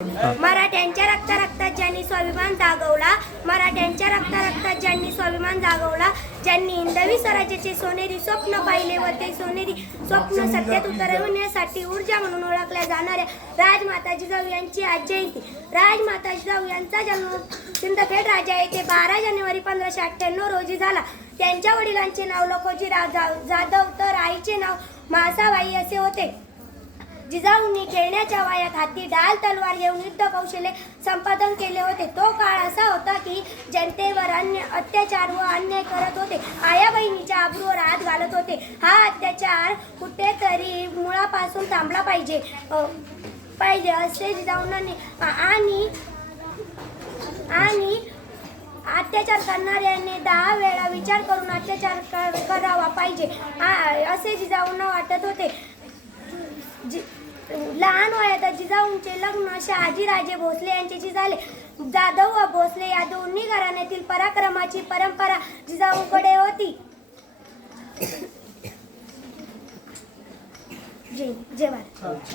मराठ्यांच्या रक्तात ज्यांनी स्वाभिमान जागवला, मराठ्यांच्या रक्तात ज्यांनी स्वाभिमान जागवला, ज्यांनी हिंदवी स्वराज्याचे सोनेरी स्वप्न पाहिले व ते सोनेरी स्वप्न सत्यात उतरवण्यासाठी ऊर्जा म्हणून ओळखल्या जाणाऱ्या राजमाता जिजाऊ यांची आज जयंती. राजमाता जिजाऊ यांचा जन्म सिंदखेड राजा येथे 12 जानेवारी 1598 रोजी झाला. त्यांच्या वडिलांचे नाव लखोजीराव जाधव तर आईचे नाव म्हाळसाबाई असे होते. जिजाऊंनी खेळण्याच्या वयात हाती ढाल तलवार घेऊन युद्ध कौशल्य संपादन केले होते. तो काळ असा होता की जनतेवर अत्याचार व अन्याय करत होते. आया बहिणीच्या अब्रूवर हात घालत होते. हा अत्याचार कुठेतरी मुळापासून थांबला पाहिजे असे जिजाऊंनी आणि अत्याचार करणाऱ्याने 10 वेळा विचार करून अत्याचार करावा पाहिजे असे जिजाऊंना वाटत होते. लहान वयात जिजाऊंचे लग्न शहाजीराजे भोसले यांच्याशी झाले. जाधव व भोसले या दोन्ही घराण्यातील पराक्रमाची परंपरा जिजाऊंकडे होती. जय भारत.